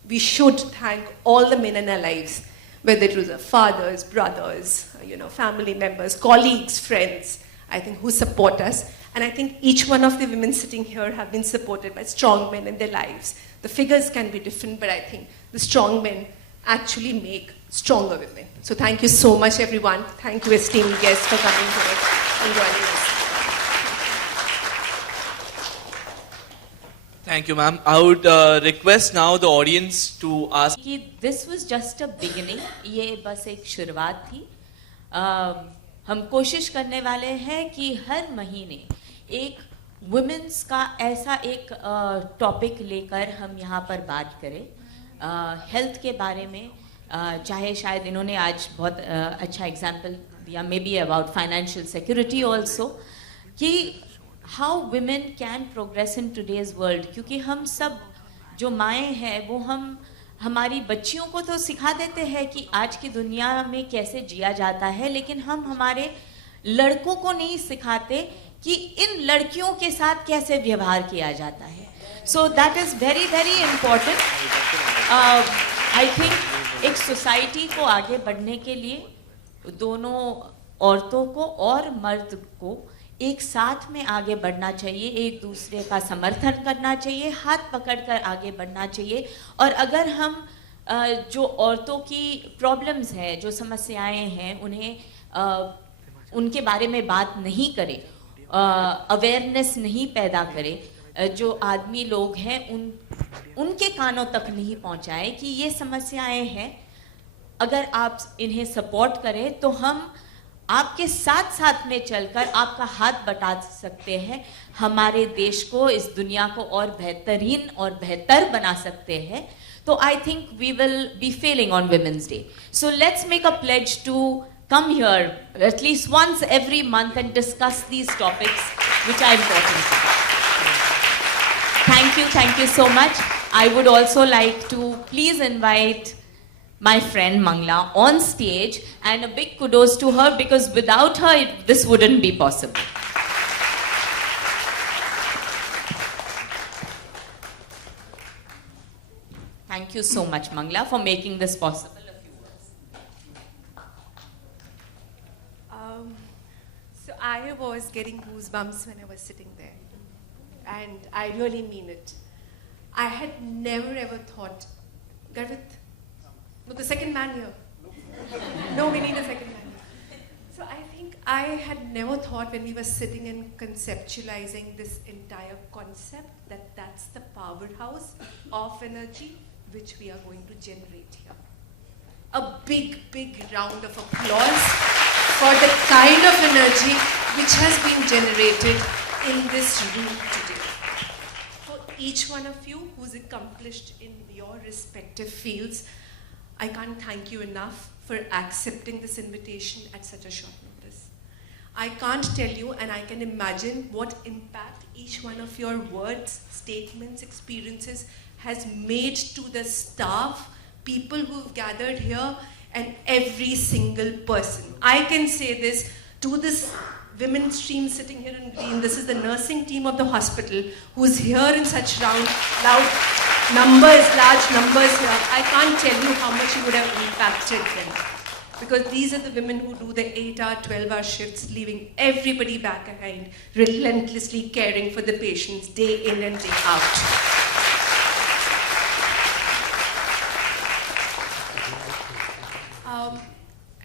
we should thank all the men in our lives, whether it was our fathers, brothers, family members, colleagues, friends, I think, who support us. And I think each one of the women sitting here have been supported by strong men in their lives. The figures can be different, but I think the strong men actually make stronger women. So thank you so much, everyone. Thank you, esteemed guests, for coming here and joining us. Thank you, ma'am. I would request now the audience to ask. This was just a beginning. ये बस एक शुरुआत थी. हम कोशिश करने वाले हैं कि हर महीने एक वुमेन्स का ऐसा एक टॉपिक लेकर हम यहाँ पर बात करें हेल्थ के बारे में. चाहे शायद इन्होंने आज बहुत अच्छा एग्जाम्पल दिया, maybe about financial security also, कि how women can progress in today's world. क्योंकि हम सब जो माएँ हैं वो हमारी बच्चियों को तो सिखा देते हैं कि आज की दुनिया में कैसे जिया जाता है, लेकिन हम हमारे लड़कों को नहीं सिखाते कि इन लड़कियों के साथ कैसे व्यवहार किया जाता है. So that is very very important. I think एक सोसाइटी को आगे बढ़ने के लिए दोनों औरतों को और मर्द को एक साथ में आगे बढ़ना चाहिए, एक दूसरे का समर्थन करना चाहिए, हाथ पकड़कर आगे बढ़ना चाहिए. और अगर हम जो औरतों की प्रॉब्लम्स हैं, जो समस्याएं हैं, उन्हें उनके बारे में बात नहीं करें, अवेयरनेस नहीं पैदा करें, जो आदमी लोग हैं उनके कानों तक नहीं पहुंचाएं कि ये समस्याएं हैं. अगर आप इन्हें सपोर्ट करें तो हम आपके साथ साथ में चलकर आपका हाथ बटा सकते हैं, हमारे देश को, इस दुनिया को और बेहतरीन और बेहतर बना सकते हैं. तो I think we will be failing on Women's Day. So let's make a pledge to come here at least once every month and discuss these topics which are important. Thank you so much. I would also like to please invite my friend Mangla on stage, and a big kudos to her, because without her this wouldn't be possible. Thank you so much, Mangla, for making this possible. I was getting goosebumps when I was sitting there. And I really mean it. I had never ever thought, Garvit, no, the second man here. No, we need a second man. So I think I had never thought when we were sitting and conceptualizing this entire concept that that's the powerhouse of energy which we are going to generate here. a big, big round of applause for the kind of energy which has been generated in this room today. For each one of you who's accomplished in your respective fields, I can't thank you enough for accepting this invitation at such a short notice. I can't tell you, and I can imagine what impact each one of your words, statements, experiences has made to the staff, people who've gathered here, and every single person. I can say this to this women's team sitting here in green. This is the nursing team of the hospital who's here in such loud numbers, large numbers here. I can't tell you how much you would have impacted them. Because these are the women who do the 8-hour, 12-hour shifts, leaving everybody back behind, relentlessly caring for the patients day in and day out.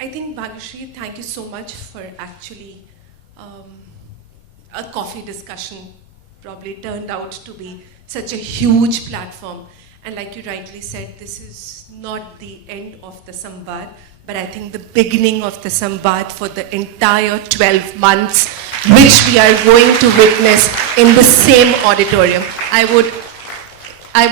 I think, Bhagyashree, thank you so much for actually a coffee discussion probably turned out to be such a huge platform. And like you rightly said, this is not the end of the Samvad, but I think the beginning of the Samvad for the entire 12 months, which we are going to witness in the same auditorium. I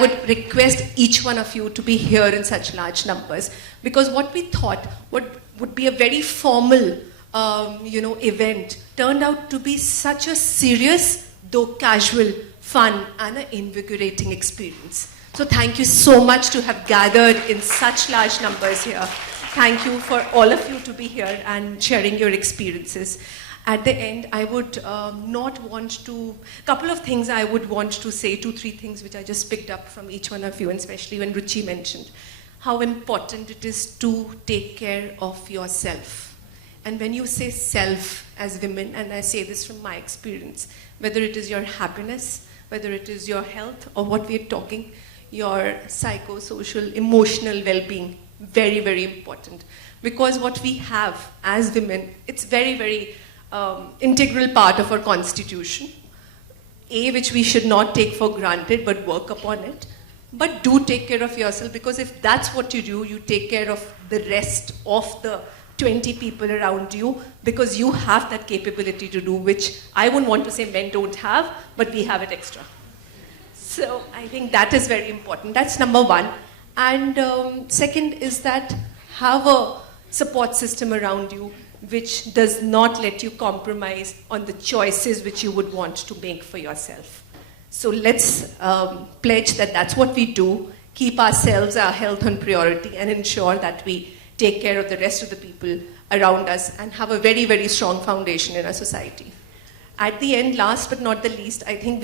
would request each one of you to be here in such large numbers, because what we thought would be a very formal event turned out to be such a serious, though casual, fun and an invigorating experience. So thank you so much to have gathered in such large numbers here. Thank you for all of you to be here and sharing your experiences. At the end, I would couple of things I would want to say, 2-3 things which I just picked up from each one of you, and especially when Ruchi mentioned how important it is to take care of yourself. And when you say self as women, and I say this from my experience, whether it is your happiness, whether it is your health, or what we're talking, your psychosocial, emotional well-being, very, very important. Because what we have as women, it's very, very integral part of our constitution, which we should not take for granted, but work upon it. But do take care of yourself, because if that's what you do, you take care of the rest of the 20 people around you, because you have that capability to do, which I wouldn't want to say men don't have, but we have it extra. So I think that is very important. That's number one. And second is that have a support system around you which does not let you compromise on the choices which you would want to make for yourself. So let's pledge that that's what we do, keep ourselves, our health on priority, and ensure that we take care of the rest of the people around us and have a very, very strong foundation in our society. At the end, last but not the least, I think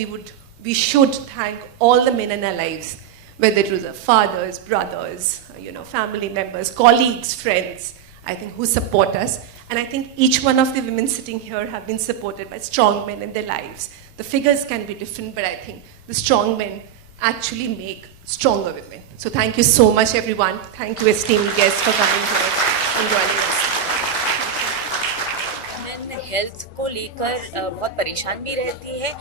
we should thank all the men in our lives, whether it was our fathers, brothers, family members, colleagues, friends, I think, who support us. And I think each one of the women sitting here have been supported by strong men in their lives. The figures can be different, but I think the strong men actually make stronger women. So thank you so much, everyone. Thank you, esteemed guests, for coming here and joining us. Women health को लेकर बहुत परेशान भी रहती है,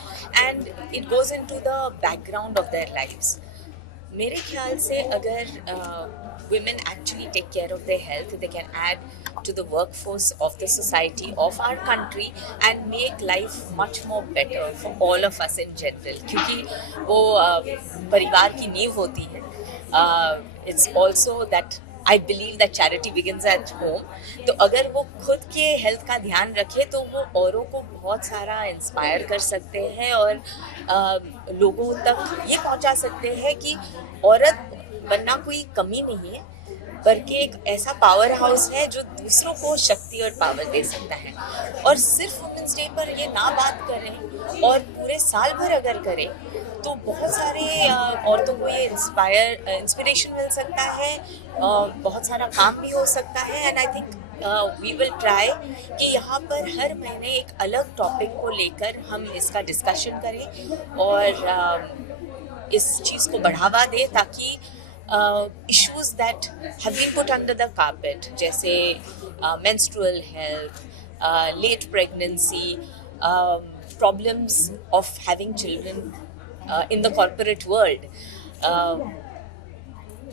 and it goes into the background of their lives. मेरे ख्याल से अगर women actually take care of their health, they can add to the workforce of the society, of our country, and make life much more better for all of us in general. क्योंकि वो परिवार की नींव होती है. It's also that I believe that charity begins at home. तो अगर वो खुद के हेल्थ का ध्यान रखे तो वो औरों को बहुत सारा इंस्पायर कर सकते हैं और लोगों तक ये पहुंचा सकते हैं कि औरत बनना कोई कमी नहीं है, बल्कि एक ऐसा पावर हाउस है जो दूसरों को शक्ति और पावर दे सकता है. और सिर्फ वुमेन्स डे पर ये ना बात करें और पूरे साल भर अगर करें तो बहुत सारे औरतों को ये इंस्पिरेशन मिल सकता है, बहुत सारा काम भी हो सकता है. And I think we will try कि यहाँ पर हर महीने एक अलग टॉपिक को लेकर हम इसका डिस्कशन करें और इस चीज़ को बढ़ावा दें ताकि issues that have been put under the carpet, जैसे menstrual health, late pregnancy, problems of having children in the corporate world,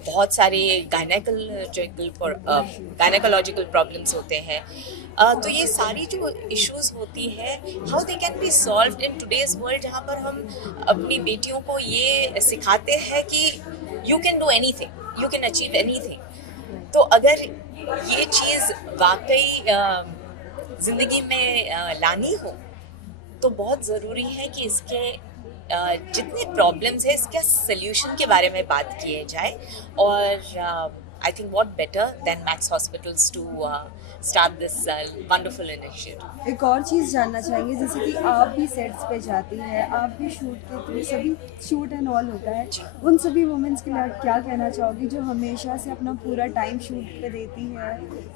बहुत सारे गायनेकोलॉजिकल प्रॉब्लम्स होते हैं, तो ये सारी जो इश्यूज होती है, how they can be solved in today's world, जहाँ पर हम अपनी बेटियों को ये सिखाते हैं कि you can do anything, you can achieve anything. तो अगर ये चीज़ वाकई ज़िंदगी में लानी हो तो बहुत ज़रूरी है कि इसके जितने प्रॉब्लम्स है इसके सल्यूशन के बारे में बात किए जाए। और I think what better than Max Hospitals to start this wonderful initiative. एक और चीज़ जानना चाहेंगे, जैसे कि आप भी सेट्स पे जाती हैं, आप भी शूट के थ्रू सभी शूट एंड ऑल होता है, उन सभी वुमेन्स के लिए आप क्या कहना चाहोगी जो हमेशा से अपना पूरा टाइम शूट पे देती है,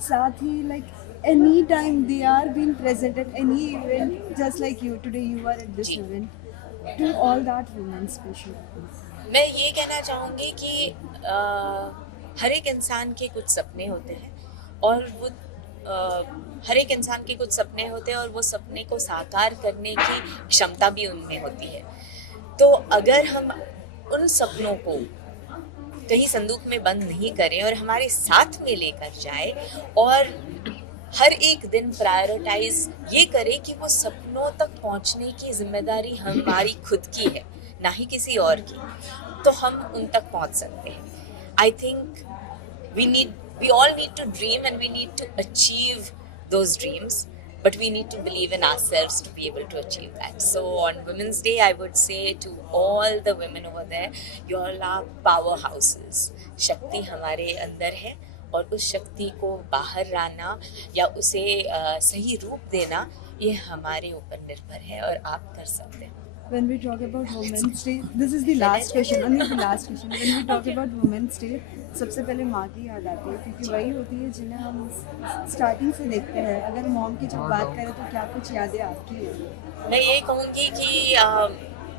साथ ही like any time they are being present at any event just like you today you are at this event, to all that women specially? मैं ये कहना चाहूँगी कि हर एक इंसान के कुछ सपने होते हैं और वो हर एक इंसान के कुछ सपने होते हैं और वो सपने को साकार करने की क्षमता भी उनमें होती है। तो अगर हम उन सपनों को कहीं संदूक में बंद नहीं करें और हमारे साथ में लेकर जाए और हर एक दिन प्रायोरिटाइज ये करें कि वो सपनों तक पहुंचने की जिम्मेदारी हमारी खुद की है, ना ही किसी और की, तो हम उन तक पहुंच सकते हैं। I think we all need to dream and we need to achieve those dreams, but we need to believe in ourselves to be able to achieve that. So on Women's Day, I would say to all the women over there, you all are powerhouses. शक्ति हमारे अंदर है और उस शक्ति को बाहर लाना या उसे सही रूप देना ये हमारे ऊपर निर्भर है और आप कर सकते हैं। When we talk about Women's Day, this is the last question, only the last question. When we talk about Women's Day, सबसे पहले माँ की याद आती है, क्योंकि वही होती है जिन्हें हम स्टार्टिंग से देखते हैं। अगर मॉम की जब बात करें तो क्या कुछ यादें आपकी हैं? मैं ये कहूँगी कि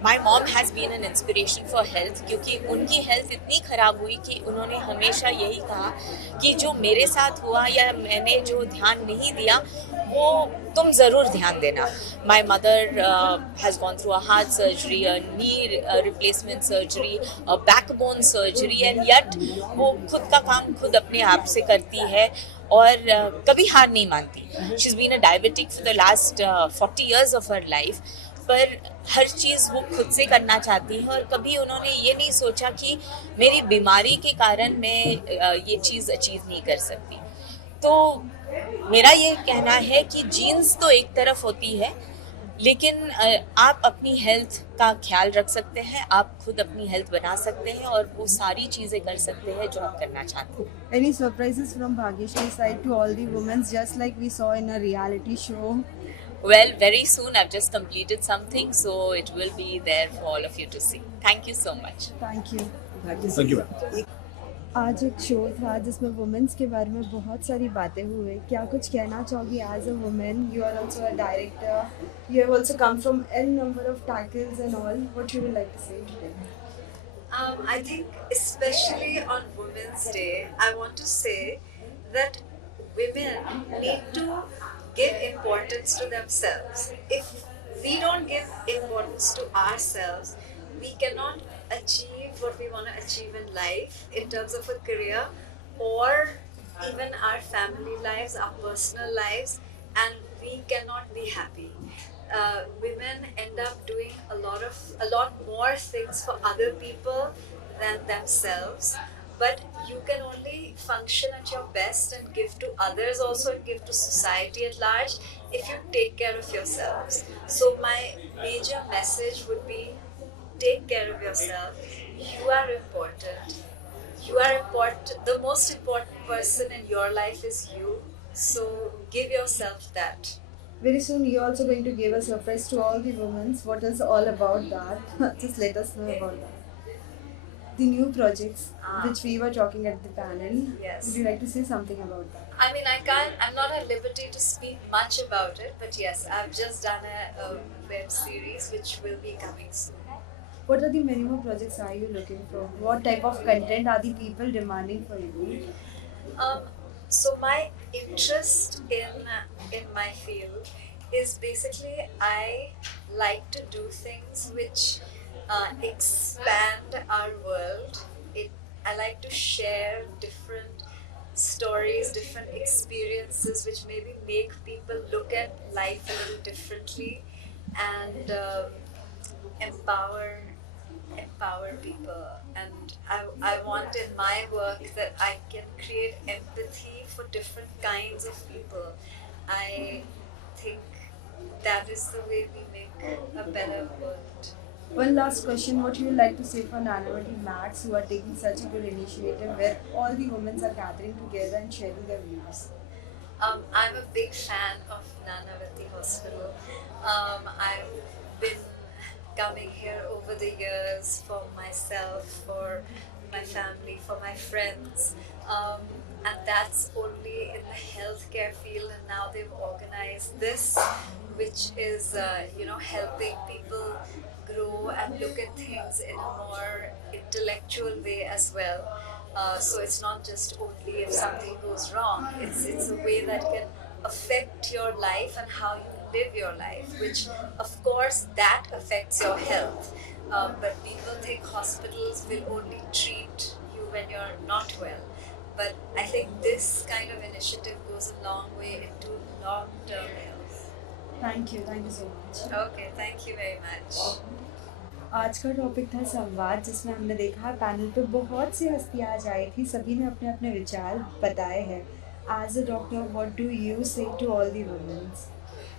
my mom has been an inspiration for health, क्योंकि उनकी हेल्थ इतनी ख़राब हुई कि उन्होंने हमेशा यही कहा कि जो मेरे साथ हुआ या मैंने जो ध्यान नहीं दिया वो तुम ज़रूर ध्यान देना। My mother has gone through a heart surgery, a knee replacement surgery, a backbone surgery, and yet वो खुद का काम खुद अपने आप से करती है और कभी हार नहीं मानती। She is been a diabetic for the last 40 years of her life, पर हर चीज़ वो खुद से करना चाहती है और कभी उन्होंने ये नहीं सोचा कि मेरी बीमारी के कारण मैं ये चीज़ अचीव नहीं कर सकती। तो मेरा ये कहना है कि जीन्स तो एक तरफ होती है, लेकिन आप अपनी हेल्थ का ख्याल रख सकते हैं, आप खुद अपनी हेल्थ बना सकते हैं और वो सारी चीज़ें कर सकते हैं जो आप करना चाहते हैं। Any surprises from Bhagyashree side to all the women, just like we saw in a reality show? Well, very soon I've just completed something, so it will be there for all of you to see. Thank you so much. Thank you. Thank you. आज एक show था जिसमें women's के बारे में बहुत सारी बातें हुई। क्या कुछ कहना चाहोगी as a women? You are also a director, you have also come from an number of tackles and all, what you would like to say today? I think especially on Women's Day, I want to say that women need to give importance to themselves. If we don't give importance to ourselves, we cannot achieve what we want to achieve in life in terms of a career or even our family lives, our personal lives, and we cannot be happy. Women end up doing a lot more things for other people than themselves, but you can only function at your best and give to others also and give to society at large if you take care of yourselves. So my major message would be, take care of yourself. You are important. You are important. The most important person in your life is you. So give yourself that. Very soon you're also going to give a surprise to all the women. What is all about that? Just let us know about that. The new projects which we were talking at the panel. Yes. Would you like to say something about that? I mean, I'm not at liberty to speak much about it, but yes, I've just done a web series which will be coming soon. What are the minimum projects are you looking for? What type of content are the people demanding for you? So my interest in my field is basically I like to do things which expand our world I like to share different stories, different experiences, which maybe make people look at life a little differently, and empower people. And I want in my work that I can create empathy for different kinds of people. I think that is the way we make a better world. One last question, what you would like to say for Nanavati Max, who are taking such a good initiative where all the women are gathering together and sharing their views? I'm a big fan of Nanavati Hospital. I've been coming here over the years for myself, for my family, for my friends. And that's only in the healthcare field, and now they've organized this, which is helping people grow and look at things in a more intellectual way as well. So it's not just only if something goes wrong, it's a way that can affect your life and how you live your life, which of course that affects your health. But people think hospitals will only treat you when you're not well. But I think this kind of initiative goes a long way into long-term health. Thank you so much. Okay, thank you very much. आज का topic था संवाद, जिसमें हमने देखा panel पे बहुत सी हस्तियाँ आज आई थी, सभी ने अपने अपने विचार बताए हैं. As a doctor, what do you say to all the women?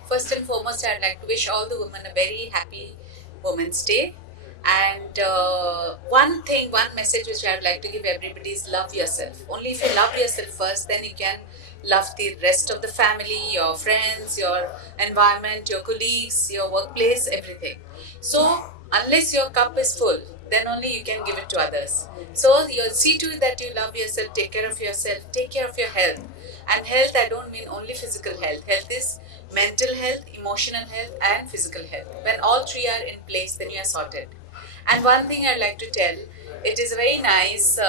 First and foremost, I'd like to wish all the women a very happy Women's Day. And one message which I'd like to give everybody is love yourself. Only if you love yourself first, then you can love the rest of the family, your friends, your environment, your colleagues, your workplace, everything. So, unless your cup is full, then only you can give it to others. So, you'll see to it that you love yourself, take care of yourself, take care of your health. And health, I don't mean only physical health. Health is mental health, emotional health, and physical health. When all three are in place, then you are sorted. And one thing I'd like to tell, it is a very nice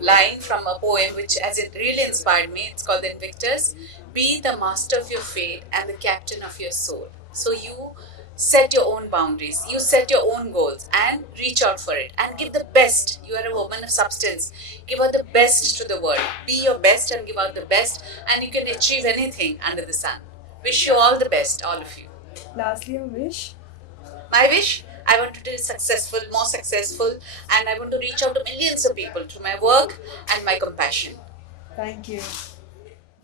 line from a poem which it really inspired me. It's called the Invictus. Be the master of your fate and the captain of your soul. So you set your own boundaries, you set your own goals and reach out for it and give the best. You are a woman of substance. Give out the best to the world. Be your best and give out the best, and you can achieve anything under the sun. Wish you all the best, all of you. Lastly, a wish? My wish? I want to be successful, more successful, and I want to reach out to millions of people through my work and my compassion. Thank you.